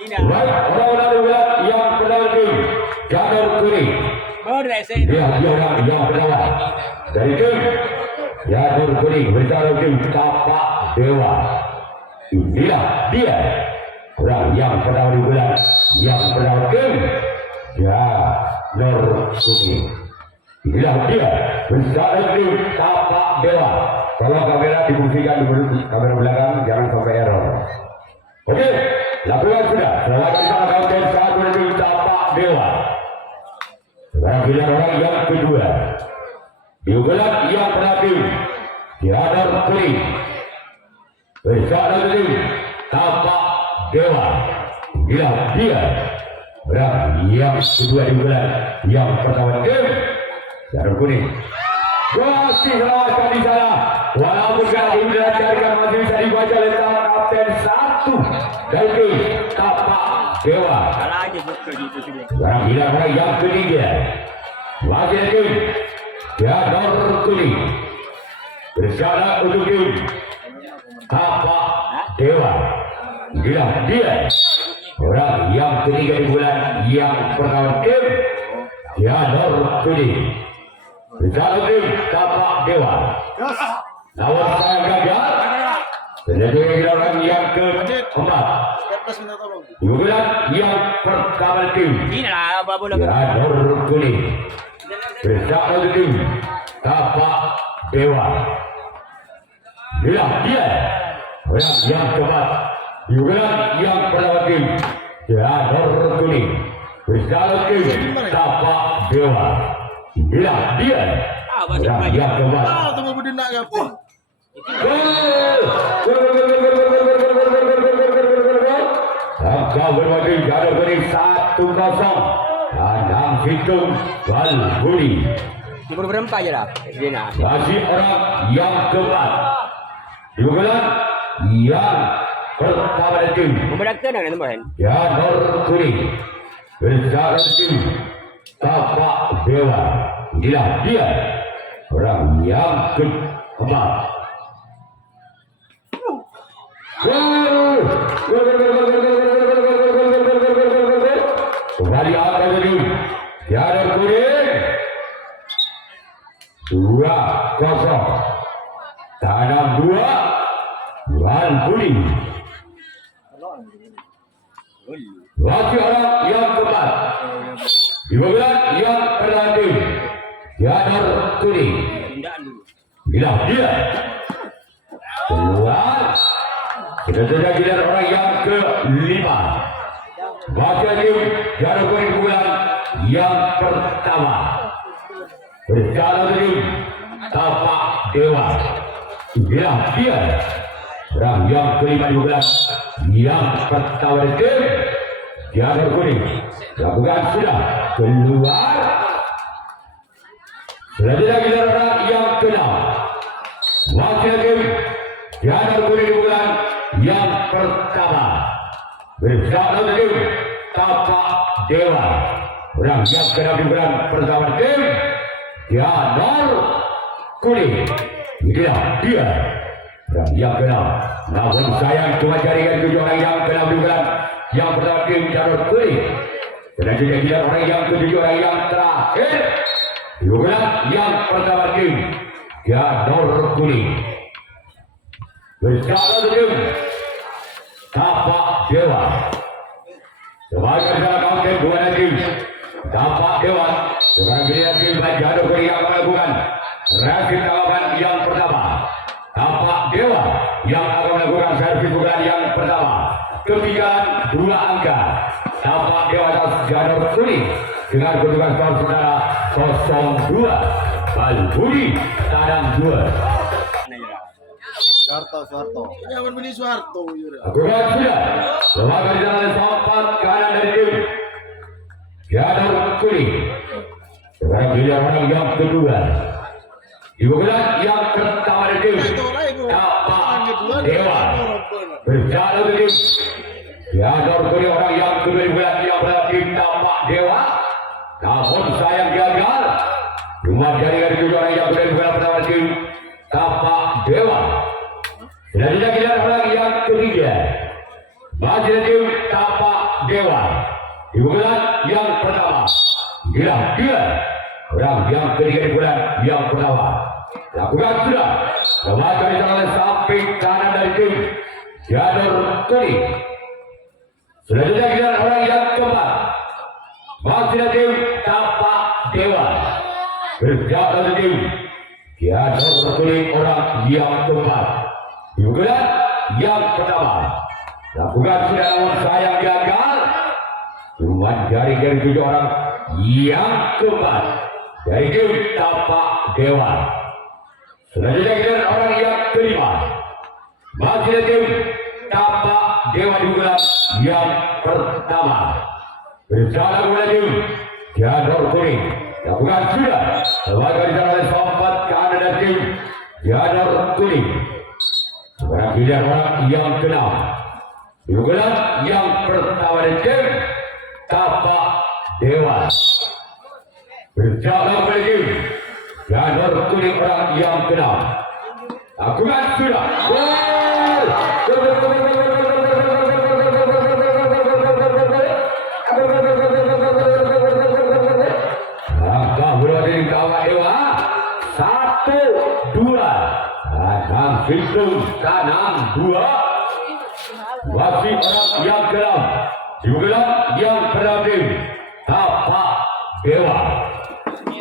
Baik, orang-orang yang penalti Jador Kuning. Dia orang yang penalti dari tim Jador Kuning bersama tim Tapak Dewa. Inilah dia orang yang pertama dibuat yang pertama tim Jador Kuning. Inilah dia bersama tim Tapak Dewa. Tolong kamera difungsikan di kamera belakang, jangan sampai error. Oke, lakukan sudah. Selamat kita kaunten satu tim Tapak Dewa. Sekarang kita orang yang kedua. Diugulan yang pelatih Jador Kuning bersama tim Tapak Dewa. Inilah dia orang yang kedua diugulan yang pertama tim Jador Kuning. Masih selamatkan di sana. Walaupun gak dilancarkan masih bisa dibaca oleh kapten satu dari tim Tapak Dewa. Sekarang bila orang yang ketiga masih tim Jador Kuning bersama untuk tim Tapak Dewa. Bila dia orang yang ketiga di bulan yang pertama tim Jador Kuning bersama tim Tapak Dewa. Namun saya gagal. Jadi orang yang keempat. Bulan yang pertama tim Jador Kuning bersama tim Tapak Dewa. Bila dia orang yang keempat. Bulan yang pertama tim Jador Kuning bersama tim Tapak Dewa. Bila dia orang yang keempat. Angka berwajib Jador Kuning 1-0. Dandang Situng Balbudi. Umur berapa aja dah? Masih orang yang keempat. Diugulan yang pertama tim Membedakan dengan teman. Jador Kuning bersama tim Tapak Dewa. Inilah dia orang yang keempat. Kembali angka ini Jador Kuning 2-0. Tanam 2 Balbudi. Masih orang yang keempat. Dibuat yang terakhir Jador Kuning. Bila dia keluar. Kita sudah giliran orang yang kelima. Baca tim Jador Kuning bulan yang pertama bersama tim Tapak Dewa. Bila dia orang yang kelima di bulan yang pertama tim Jador Kuning. Lakukan sudah keluar. Selanjutnya giliran orang yang keenam. Baca tim Jador Kuning bulan yang pertama bersama tim Tapak Dewa. Orang yang kena di bulan pertama tim Jador Kuning. Inilah dia orang yang kena. Namun sayang cuma jaringan 7 orang yang kena di bulan yang pertama tim Jador Kuning. Selanjutnya dia orang yang ketujuh orang yang terakhir di bulan yang pertama tim Jador Kuning bersama tim Tapak Dewa. Sebagai salah kaunten dua tim Tapak Dewa. Sekarang giliran tim Jador Kuning yang melakukan servis tawaran yang pertama. Tapak Dewa yang akan melakukan servis bukan yang pertama. Ketinggalan 2 angka. Tapak Dewa atas Jador Kuning dengan kedudukan skor sementara 0-2. Balbudi tandang 2. Soeharto. Jangan beli Soeharto. Akurat sudah. Sebagai jalan sempat kanan dari tim Jador Kuning. Sekarang giliran orang yang kedua. Di bulan yang pertama dari tim Tapak Dewa. Berjalan dari tim Jador Kuning orang yang kedua di bulan yang pertama tim Tapak Dewa. Namun sayang gagal. Cuma jaringan 7 orang yang kedua di bulan pertama tim Tapak Dewa. Selanjutnya kita orang yang ketiga. Masih tim Tapak Dewa. Di bulan yang pertama, hilang dia. Orang yang ketiga di bulan yang pertama. Lakukan sudah. Kemajuan di tangan samping kanan dari tim Janur Kuning. Selanjutnya giliran orang yang keempat. Masih tim Tapak Dewa. Bersiap dari tim Janur Kuning orang yang keempat. Di bulan yang pertama. Lakukan sudah, namun sayang gagal. Cuma jari-jari 7 orang yang keempat dari tim Tapak Dewa. Selanjutnya kita orang yang kelima. Masih ada tim Tapak Dewa di bulan yang pertama. Bersama kepada tim Janur Kuning. Lakukan sudah. Sebagai di sana sempat ke anda tim Janur Kuning. Sekarang giliran orang yang keenam. Di bulan yang pertama dari tim Tapak Dewa. Bersama kepada tim Janur Kuning orang yang keenam. Lakukan sudah. Langkah bola dari Tapak Dewa. 1, 2. Tanam hitung tanam 2. Masih orang yang keenam. Juga yang berhasil Tapak Dewa.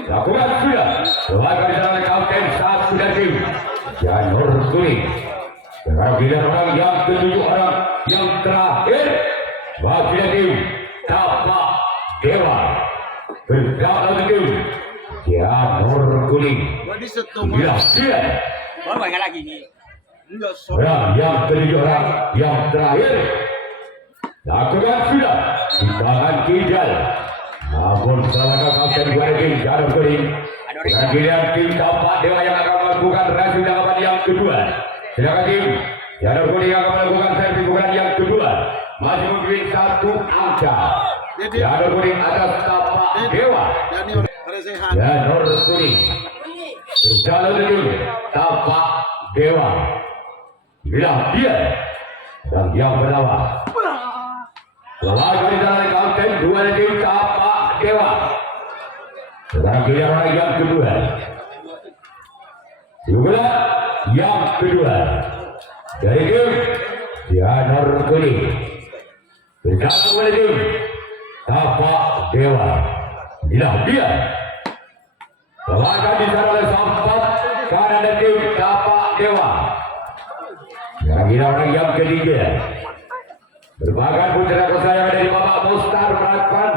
Lakukan sudah. Sebagai di dalam kapten 1 dari tim Janur Kuning. Sekarang giliran orang yang ke-7 orang yang terakhir. Masih dari tim Tapak Dewa. Bersama tim Janur Kuning. Wadi setu. Bila dia. Baru banyak lagi nih. Enggak sok. Orang yang ke-7 orang yang terakhir. Lakukan sudah. Di tangan Kijal. Namun selamatkan kapten dua tim Janur Kuning. Dan giliran tim Tapak Dewa yang akan melakukan racing tanggapan yang kedua. Sedangkan tim Janur Kuning akan melakukan servis bukan yang kedua. Masih memiliki 1 angka. Janur Kuning atas Tapak Dewa. Daniel Rezehan. Janur Kuning. Berjalan tim Tapak Dewa. Bilang dia. Dan yang pertama. Selamat di dalam kapten dua tim Tapak Dewa. Sekarang giliran orang yang kedua. Juga yang kedua dari tim Janur Kuning. Berjalan kepada tim Tapak Dewa. Bilang dia. Selamat di sana oleh sampat kanan dari tim Tapak Dewa. Sekarang giliran orang yang ketiga. Berbagai putra kesayangan dari Bapak Mustar melakukan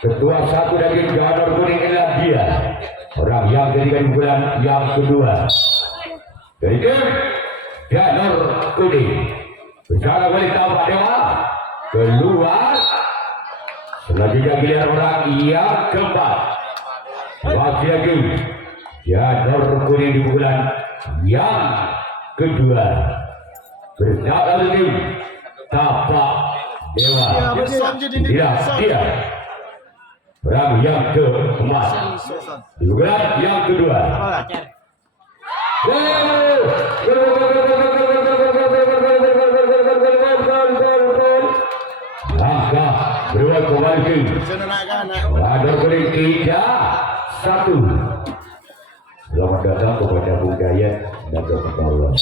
ketua 1 dari Janur Kuning adalah dia. Orang yang ketiga di bulan yang kedua. Dari tim Janur Kuning. Bersama oleh Tapak Dewa. Keluar. Selanjutnya giliran orang yang keempat. Masih lagi Janur Kuning di bulan yang kedua. Bersama oleh tim Tapak Dewa. Dia. Orang yang keempat. Juga yang kedua. Langkah berulang kembali. Janur Kuning 3-1. Selamat datang kepada budaya dan kebawah.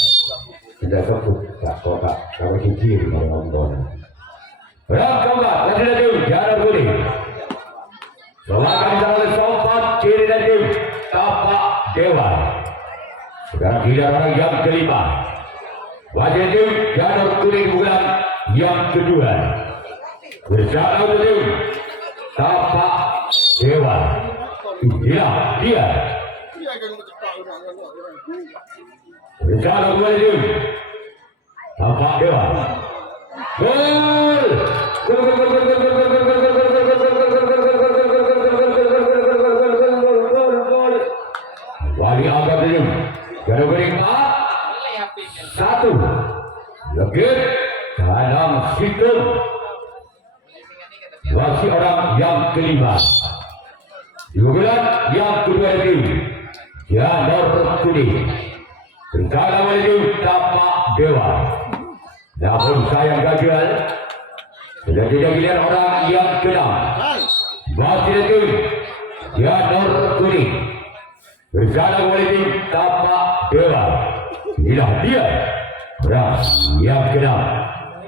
Tidak sebut tak kotak kami kiri menonton. Orang keempat dari tim Janur Kuning. Selamat datang sobat kiri dari tim Tapak Dewa. Sekarang giliran orang yang kelima. Wajah tim Janur Kuning bulan yang kedua. Bersama tim Tapak Dewa. Inilah dia. Bersama kembali tim Tapak Dewa. Gol! Wali agak tim Janur Kuning 1. Legit dalam sistem. Masih orang yang kelima. Di bulan yang kedua tim Janur Kuning. Bersama oleh tim Tapak Dewa. Namun sayang gagal. Sudah tidak giliran orang yang keenam. Nice. Masih ada tim Janur Kuning. Bersama kembali tim Tapak Dewa. Inilah dia orang yang keenam.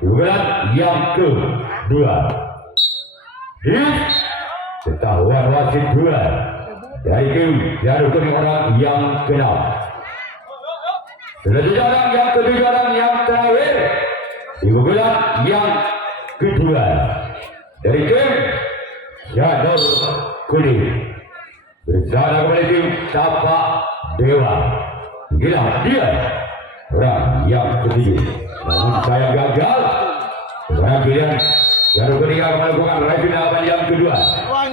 Bulan yang kedua. Ketahuan wasit dua dari tim Janur Kuning orang yang keenam. Selanjutnya orang yang ketujuh, orang yang terakhir di bulan yang kedua dari tim Janur Kuning. Bersama kembali tim Tapak Dewa. Inilah dia orang yang ketujuh. Namun saya gagal. Sekarang pilihan Janur Kuning akan melakukan rajunan yang kedua.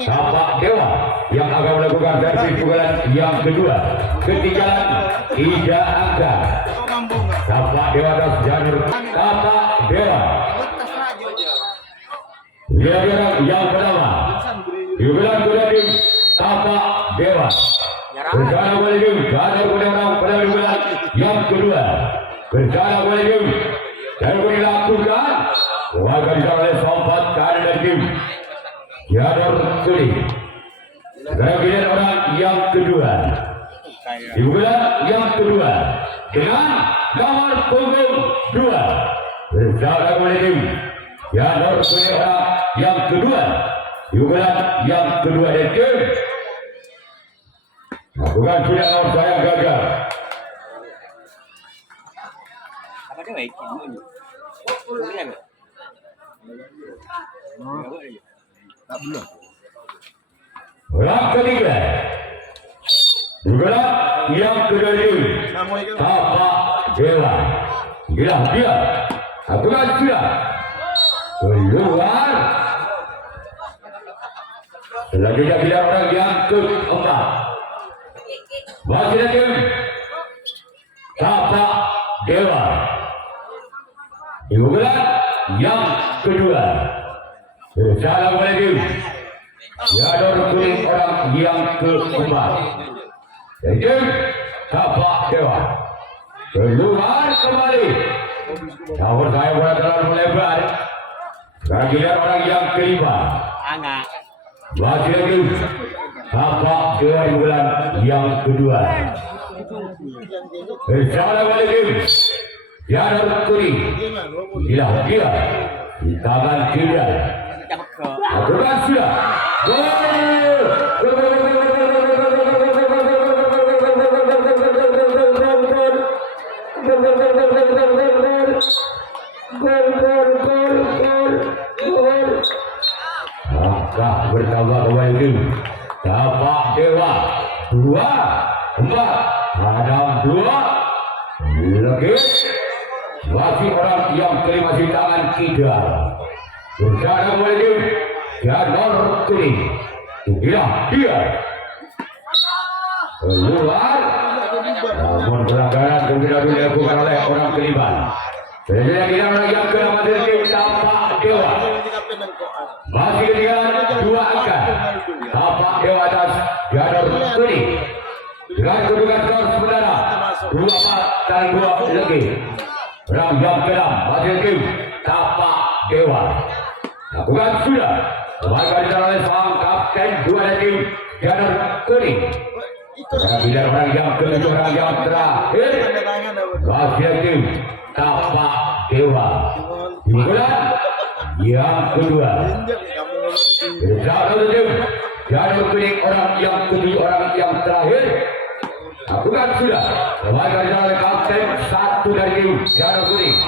Tapak Dewa yang akan melakukan servis pukulan yang kedua. Ketinggalan 3 angka. Tapak Dewa atas Janur. Tapak Dewa. Lihat yang pertama. Pukulan kedua tim Tapak Dewa. Bersama kembali tim Janur Kuning orang pada pukulan yang kedua. Bersama kembali tim Janur Kuning lakukan. Warga disana oleh sompat kanan dari tim Janur Kuning. Sekarang orang yang kedua. Di bulan yang kedua dengan nomor punggung 2. Bersama kembali tim Janur Kuning orang yang kedua. Di bulan yang kedua dari tim. Bukan sudah nomor saya gagal. Apa dia baik? Orang ketiga. Bulan yang kedua itu Tapak Dewa. Gila dia. Aturan sudah keluar. Selanjutnya kita orang yang keempat. Masih ada tim Tapak Dewa. Di bulan yang kedua. Bersama kembali tim Janur Kuning orang yang keempat. Jadi Tapak Dewa keluar kembali. Namun saya berjalan melebar. Sekarang kita orang yang kelima. Angga. Masih lagi Tapak Dewa di bulan yang kedua. Bersama kembali tim Janur Kuning. Inilah dia di tangan kiri. Aturan sudah. Angka bertambah kembali. Tapak Dewa 2, 4, Adam 2. Lagi masih orang yang kelima di tangan kiri. Bersama kembali Janur Kuning. Inilah dia keluar. Namun pelanggaran kemudian dilakukan oleh orang kelima. Jadi kita orang yang kelima dari tim Tapak Dewa. Masih ketinggalan 2 angka. Tapak Dewa atas Janur Kuning. Dengan kedudukan skor sementara 2-4 dan 2 lagi. Orang yang ke-6 masih tim Tapak Dewa. Lakukan sudah. Warga disana oleh sang kapten 2 dari tim Janur Kuning. Bila orang yang ke-7 orang yang terakhir. Masih tim Tapak Dewa. Di bulan yang kedua. Bersama tim Janur Kuning orang yang ke-7 orang yang terakhir. Lakukan sudah. Warga disana oleh kapten 1 dari tim Janur Kuning.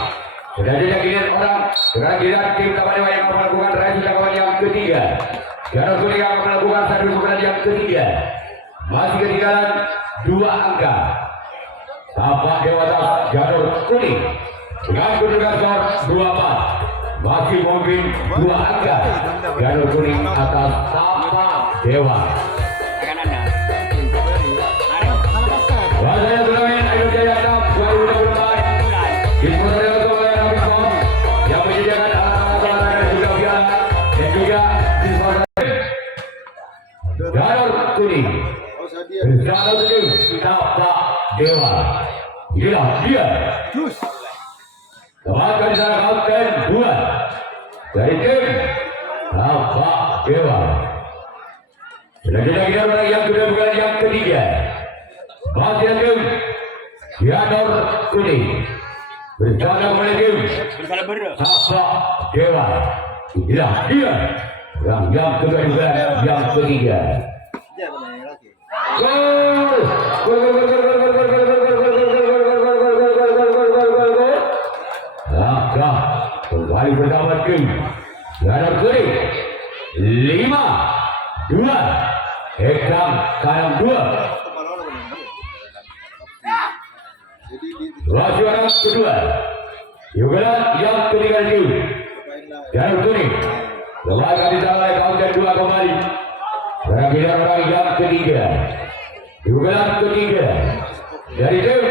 Sudah diyakinkan orang dengan giliran tim Tapak Dewa yang melakukan raih cakupan yang ketiga. Janur Kuning yang melakukan servis pukulan yang ketiga. Masih ketinggalan 2 angka. Tapak Dewa atas Janur Kuning. Dengan kedudukan skor 2-4. Masih mungkin 2 angka. Janur Kuning atas Tapak Dewa. Wasanya turnamen Ayu Jaya Cup 2024. Disponsori oleh Rapikom yang menyediakan alat-alat olahraga dan juga piala dan juga disponsori Janur Kuning. Bersama tim Tapak Dewa. Inilah dia. Tempatkan di sana kapten 2 dari tim Tapak Dewa. Selanjutnya kita mulai yang kedua bukan yang ketiga. Masih tim Janor Kuning bersama kembali tim Bersalah beru. Tapak Dewa. Inilah dia yang kedua juga yang ketiga. Dia benar lagi. Gol! Langkah kembali bersama tim Janor Kuning 5-2 Ekram kanan 2. Masih orang kedua juga yang ketiga tim Janor Kuning lembaga di tangan kaunter 2 kembali. Sekarang kita orang yang ketiga juga ketiga dari tim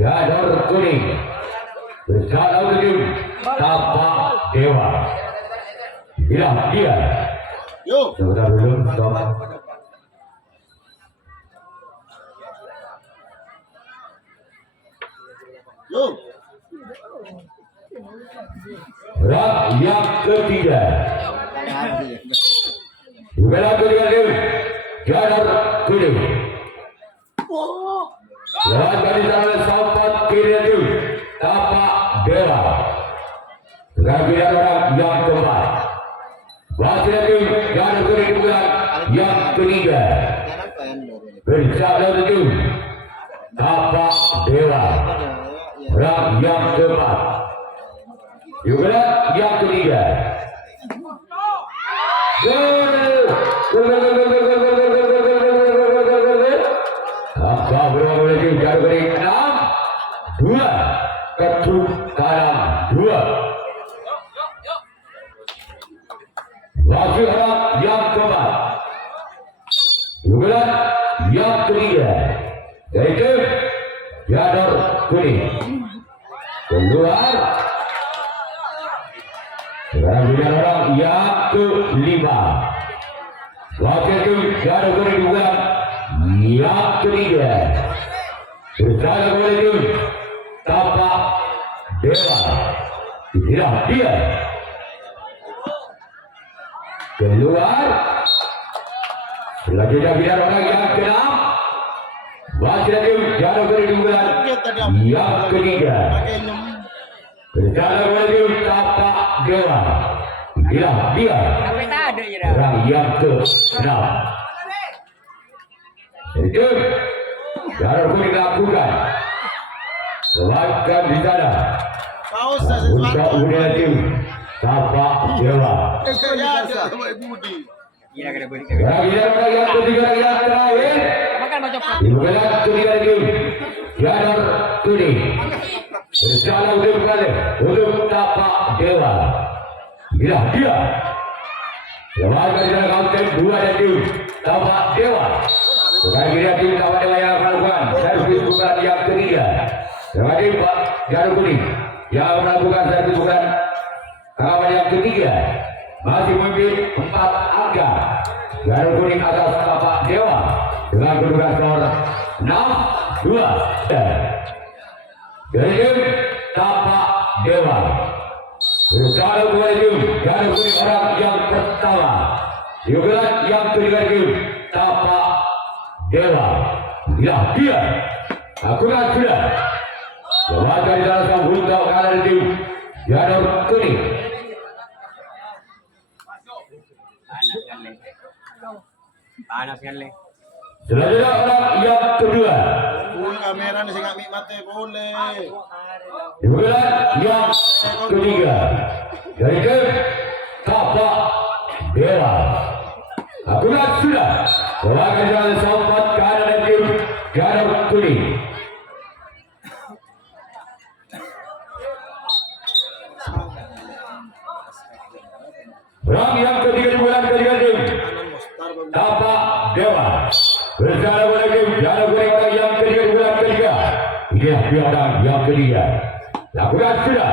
Janor Kuning bersama tim Tapak Dewa. Inilah dia. Yo. Sebentar dulu, stop. Yo. Rak yang ketiga juga ketiga tim Janor Kuning. Lawan dari tangan sahabat kiri tim Tapak Dewa. Sekarang kita orang yang keempat. Masih tim Janor Kuning juga yang ketiga. Bersama tim Tapak Dewa. Rak yang keempat. Juga yang ketiga. Apa berapa lagi Janor Kuning 6-2 ketuk kanan 2. Masih orang yang keempat. Juga yang ketiga. Yaitu Janor Kuning. Keluar. Sekarang juga orang yang kelima. Waktu itu Janor Kuning juga yang ketiga. Bersama kembali itu Tapak Dewa. Inilah dia. Keluar. Selanjutnya kita orang yang keenam. Masih itu Janor Kuning juga yang ketiga. Bersama kembali itu Tapak Dewa. Inilah dia. Sampai tak ada je dah. Orang yang ke-6. Itu Janor Kuning lakukan. Selamatkan di sana. Paus sesuatu. Untuk unit tim Tapak Dewa. Ya, dia Budi. Kira kena beri. Lagi orang yang ketiga yang terakhir. Makan macam apa? Dibukalah ketiga tim Janor Kuning. Bersama tim kali untuk Tapak Dewa. Inilah dia. Selamatkan di sana kaunter 2 dan tim Tapak Dewa. Sekarang kita tim Tapak Dewa yang melakukan servis bukan yang ketiga. Sekarang tim Janor Kuning yang melakukan servis bukan kawan yang ketiga. Masih memimpin 4 angka. Janor Kuning atas Tapak Dewa dengan kedudukan skor 6-2. Dari tim Tapak Dewa. Bersama kembali tim Janor Kuning orang yang pertama. Juga yang ketiga tim Tapak Dewa. Ya dia. Aku kan sudah. Lembaga di dalam sang untuk kanan tim Janor Kuning. Panas kan le. Selanjutnya orang yang kedua. Pun kamera ni saya ngambil mata boleh. Juga yang ketiga. Dari tim Tapak Dewa. Aku kan sudah. Lembaga di dalam sahabat kanan tim Janor Kuning. Orang yang ketiga di bulan ketiga tim Tapak Dewa. Bersama dengan tim Janor Kuning orang yang ketiga di bulan ketiga. Ini dia orang yang ketiga. Lakukan sudah.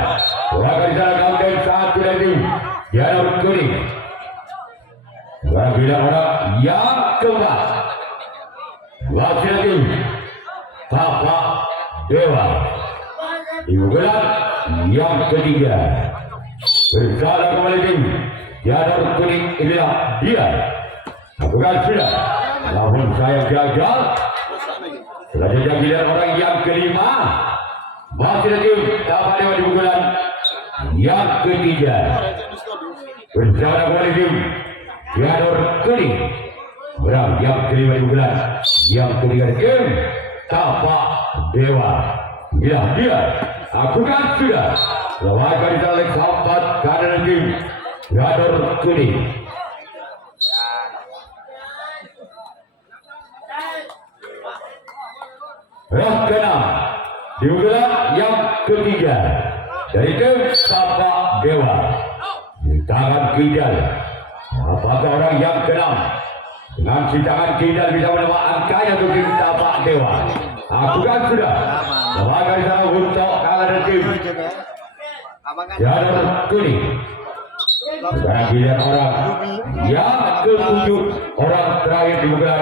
Orang di sana kaunter 1 dan tim Janor Kuning. Sekarang bila orang yang keempat. Wakil tim Tapak Dewa. Di bulan yang ketiga. Bersalah kembali tim Janur Kuning inilah dia. Bukan sudah. Namun saya gagal. Selanjutnya giliran orang yang kelima. Masih ada tim Tapak Dewa di pukulan yang ketiga. Bersalah kembali tim Janur Kuning. Orang yang kelima di pukulan yang ketiga tim Tapak Dewa. Inilah dia. Bukan sudah. Lawan ditarik sampat kanan tim Janur Kuning. Roh ke-6 diulang yang ketiga dari tim Tapak Dewa. Di tangan Kidal. Apakah orang yang ke-6 dengan si tangan Kidal bisa menambah angkanya untuk tim Tapak Dewa? Bukan sudah. Lawan di sana untuk kanan tim Janur Kuning. Sekarang giliran orang yang ke-7, orang terakhir di bulan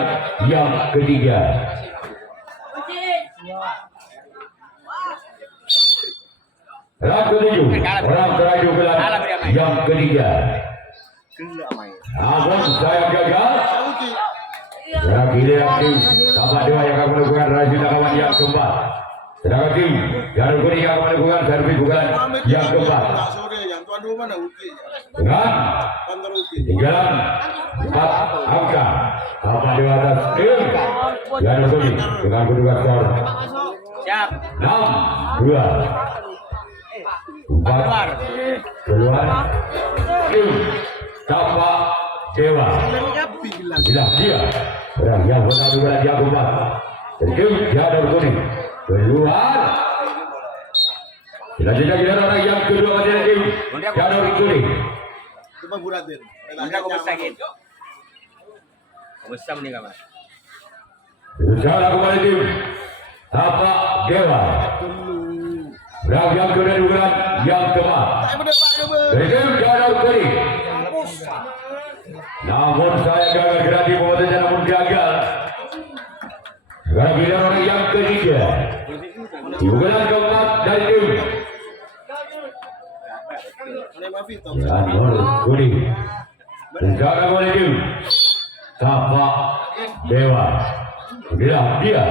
yang ketiga. Orang ke-7, orang terakhir di bulan yang ketiga. Namun saya gagal. Sekarang giliran tim Tapak Dewa yang akan melakukan rajin kawan yang keempat. Sedangkan tim Janur Kuning yang akan melakukan servis bukan yang keempat. Dengan tinggalan 4 angka Tapak Dewa atas tim Janur Kuning dengan kedudukan skor 6-2. 4 keluar tim Tapak Dewa. Inilah dia orang yang benar-benar yang keempat dari tim Janur Kuning keluar. Selanjutnya kita orang yang kedua pada tim Janur Kuning. Coba buratin. Udah aku besakin. Besar nih kawan. Berusaha kembali tim Tapak Dewa. Orang yang kedua di bulan yang keempat dari tim Janur Kuning. Namun saya gagal gerati pemotretnya, namun gagal. Sekarang kita orang yang ketiga di bulan keempat dari tim Janur Kuning. Bersama kembali tim Tapak Dewa. Inilah dia.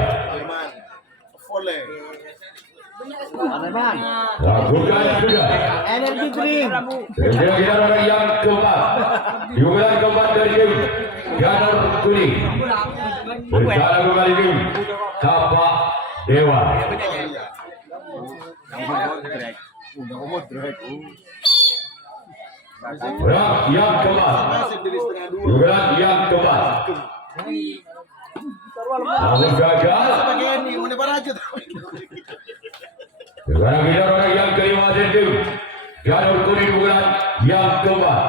Lakukan sudah. Energi drink. Kita orang yang keempat di bulan keempat dari tim Janur Kuning. Bersama kembali tim Tapak Dewa. Orang yang keempat bulan yang keempat. Namun gagal. Sekarang kita orang yang kelima dari tim Janur Kuning bulan yang keempat.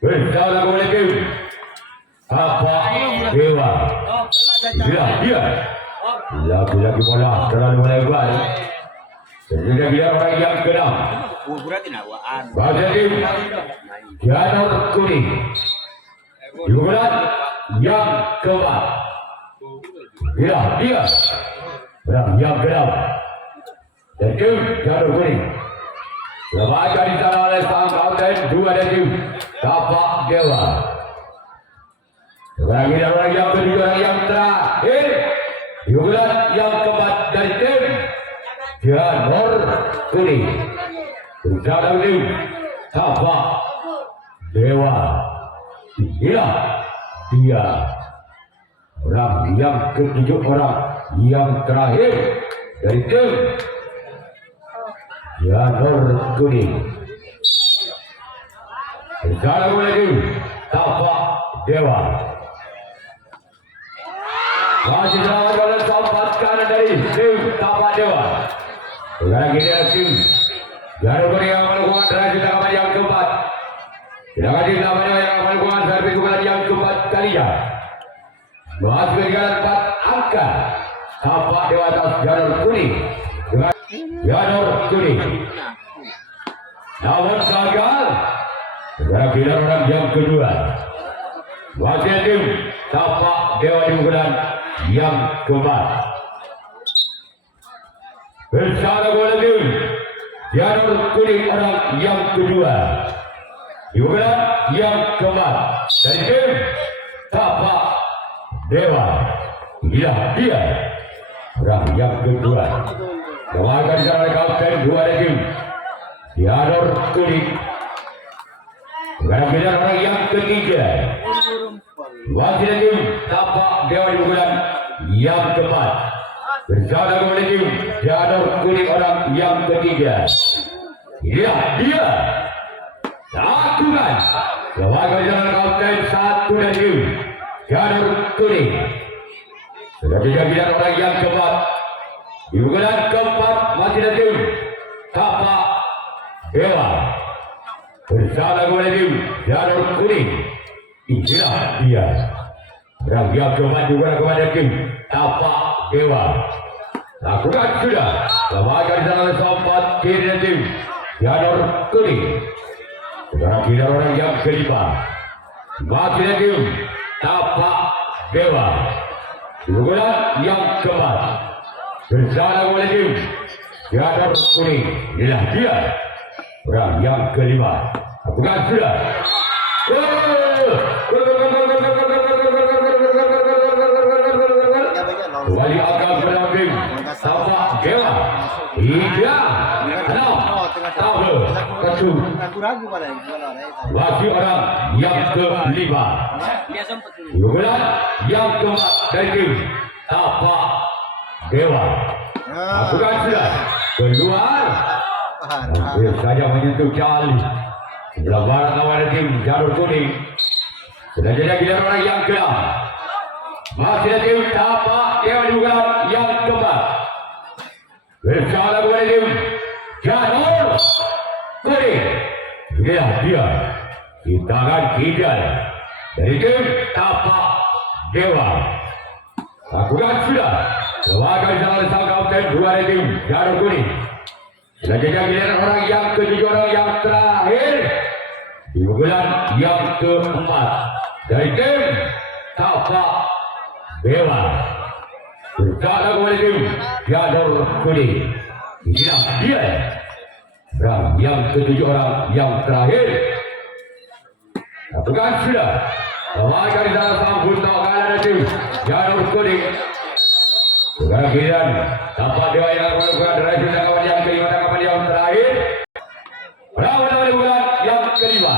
Bersama kembali tim Tapak Dewa. Dia lagi-lagi bola terlalu melebar. Sehingga kita orang yang ke-6 pada tim Janur Kuning di bulan yang keempat. Dia orang yang ke-6 dan tim Janur Kuning. Lembaga di sana oleh sang kapten 2 dari tim Tapak Dewa. Sekarang kita orang yang kedua yang terakhir di bulan yang keempat dari tim Janur Kuning. Bersama tim Tapak Dewa. Inilah dia orang yang ketujuh, orang yang terakhir dari tim Janur Kuning. Bersama tim Tapak Dewa. Masih selamat oleh sampat kanan dari tim Tapak Dewa. Sekarang kita tim Janur Kuning yang melakukan transit tangkapan yang keempat. Sedangkan tim Tapak Dewa yang melakukan servis bukan yang keempat kalinya. Masih ketinggalan 4 angka Tapak Dewa atas Janur Kuning dengan Janur Kuning. Namun gagal. Sekarang kita orang yang kedua. Masih tim Tapak Dewa di bulan yang keempat. Bersama bola tim Janur kuning orang yang kedua. Juga yang keempat dari tim Tapak Dewa. Inilah dia orang yang kedua. Keluarga di sana kapten dua dari tim Janur kuning. Kemudian orang yang ketiga. Wakil tim Tapak Dewa di bulan yang keempat. Bersama dengan tim Janur kuning orang yang ketiga. Inilah dia. Lakukan keluarga jalan kapten satu dan tim Janur kuning. Sudah tidak orang yang keempat. Di bulan keempat masih ada tim Tapak Dewa. Bersama dengan tim Janur kuning. Inilah dia. Orang yang keempat juga kepada tim Tapak Dewa. Lakukan sudah. Keluarga jalan sempat kiri tim Janur kuning. Sekarang kita orang yang kelima. Masih ada tim Tapak Dewa. Bulan yang keempat. Bersama dengan tim Janur kuning. Inilah dia. Orang yang kelima. Bukan sudah. Kembali akan berlangsung Tapak Dewa. Tidak. Enam. Tahu. Kecu. Ragu-ragu pada gimana Lagi orang yang kelima. Dia sempat dulu. Bulan yang keempat dari tim Tapak Dewa. Bukan sudah. Keluar. Hampir saja menyentuh jali. Sebelah barat lawan tim Janur kuning. Sudah jadi giliran orang yang keenam. Masih ada tim Tapak Dewa di bulan yang keempat. Bersama dengan tim Janur kuning. Inilah dia. Di tangan kidal dari tim Tapak Dewa. Lakukan sudah. Keluarga jalan sang kapten dua dari tim Janur kuning. Sudah jadi giliran orang yang ketujuh, orang yang terakhir di bulan yang keempat dari tim Tapak Dewa. Bersama dengan tim Janur kuning. Inilah dia. Orang yang ketujuh, orang yang terakhir. Lakukan sudah. Keluarga di sana sambut kalah dari tim Janur kuning. Sekarang giliran Tapak Dewa yang melakukan derajat tangkapan yang kelima, tangkapan yang terakhir. Lawan bulan yang kelima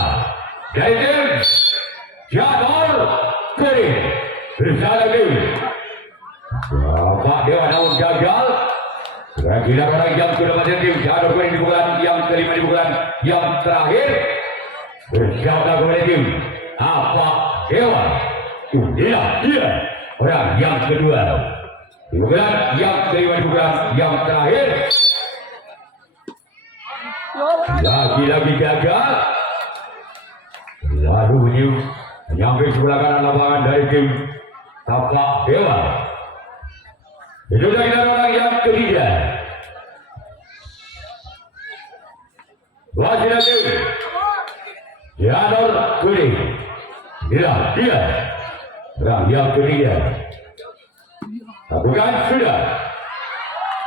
dari tim Janur kuning. Bersama tim Tapak Dewa namun gagal. Sekarang giliran orang yang kedua dari tim Janur kuning di bulan yang kelima, di bulan yang terakhir. Bersama dengan tim Tapak Dewa. Inilah dia orang yang kedua. Di bulan yang kelima, di bulan yang terakhir. Lagi-lagi gagal. Lalu menyampai sebelah kanan lapangan dari tim Tapak Dewa. Itu lagi orang yang ketiga. Masih ada tim Janur kuning. Inilah dia orang yang ketiga. Bukan sudah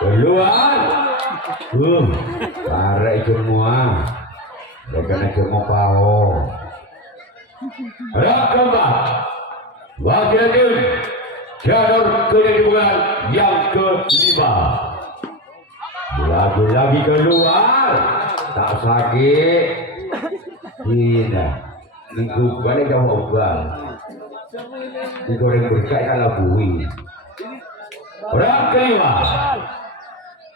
keluar. Tarik semua. Jangan cuma pao. Orang keempat. Wakil tim Janur kuning di bulan yang kelima. Lagi-lagi keluar. Tak sakit. Tidak. Minggu balik kau obal. Digoreng berkait ala bui. Orang kelima.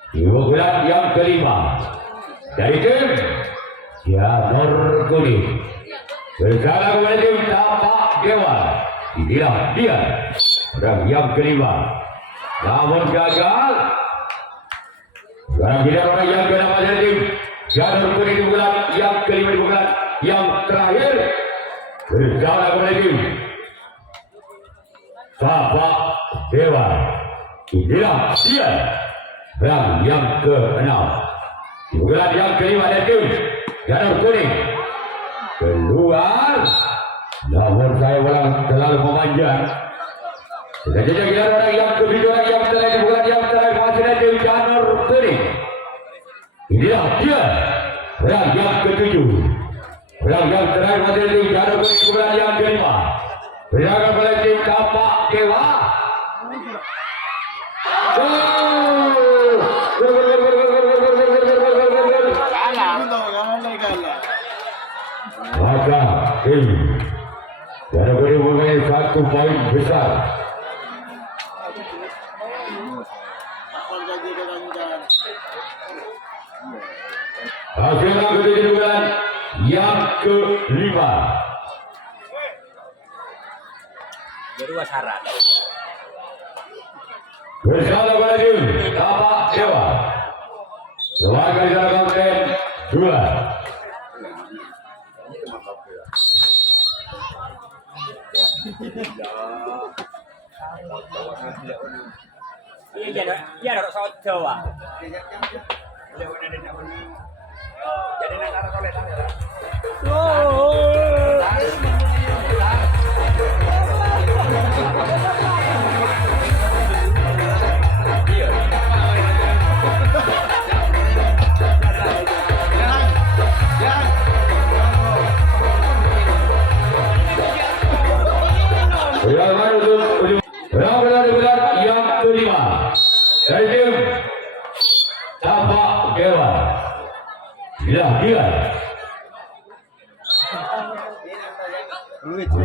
Di bulan yang kelima dari tim Janur kuning. Bersama dengan tim Tapak Dewa. Inilah dia orang yang kelima. Namun gagal. Sekarang tidak orang yang keenam dari tim Janur kuning di bulan yang kelima, di bulan yang terakhir. Bersama dengan tim Tapak Dewa. Inilah dia orang yang keenam. Di bulan yang kelima dari tim Janur kuning. Keluar. Namun saya orang terlalu memanjang. Sudah jadi giliran orang yang ketujuh, orang yang terakhir, di bulan yang terakhir masih dari tim Janur kuning. Inilah dia perang yang ketujuh. Perang yang terakhir pada tim Janur Kuning bulan yang kelima. Berlaga oleh tim Tapak Dewa. Maka tim Janur Kuning mempunyai 1 poin besar. Hasil ketujuh bulan yang kelima. Berdua syarat. Bersama pada tim Tapak Dewa. Sebagai jalan kapten 2. Iya ada soto ah. Benar-benar yang kelima dari tim Tapak Dewa. Dia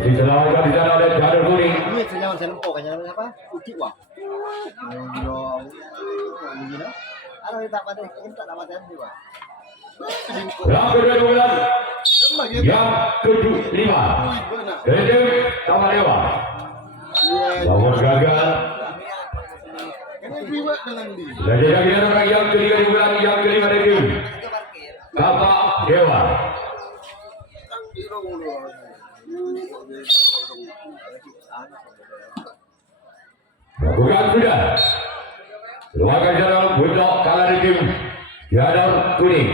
diselamatkan di sana oleh Janur Kuning. Duit senyaman saya lempok kanya apa? Uci wah. Yo, begini. Ano kita pada kita dapat yang dua. Yang kedua bulan yang ke-5 dari tim Tapak Dewa. Lawan gagal. Jadi orang yang ketiga di bulan yang kelima dari tim Tapak Dewa. Bukan sudah. Keluarga Janur Budak kalah di tim Janur Kuning.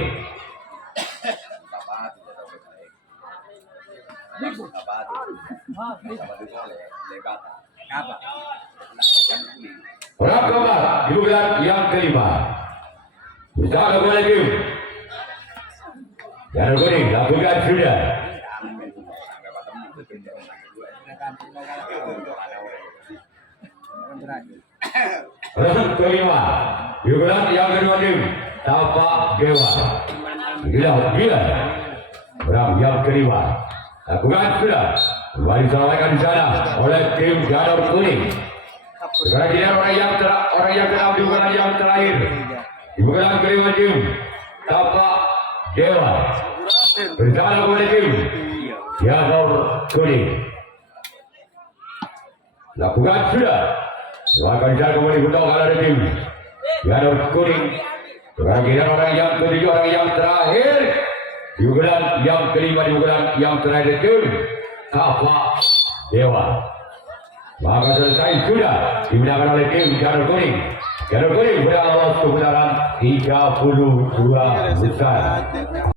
Apa? Perang keempat di bulan yang kelima. Bersama oleh tim Janur Kuning. Lakukan sudah. Perang kelima di bulan yang kedua tim Tapak Dewa. Gila. Perang yang kelima. Lakukan sudah. Kembali disampaikan di sana oleh tim Janur Kuning. Sekarang dia orang yang keenam di bulan yang terakhir. Di bulan kelima tim Tapak Dewa. Bersama oleh tim Janur Kuning. Lakukan sudah. Lakukan sudah kembali untuk kalah dari tim Janur Kuning. Sekarang dia orang yang ketujuh, orang yang terakhir. Di bulan yang kelima, di bulan yang terakhir tim Tapak Dewa. Maka selesai sudah dimenangkan oleh tim Janur Kuning. Janur Kuning berhasil lolos ke putaran 32 besar.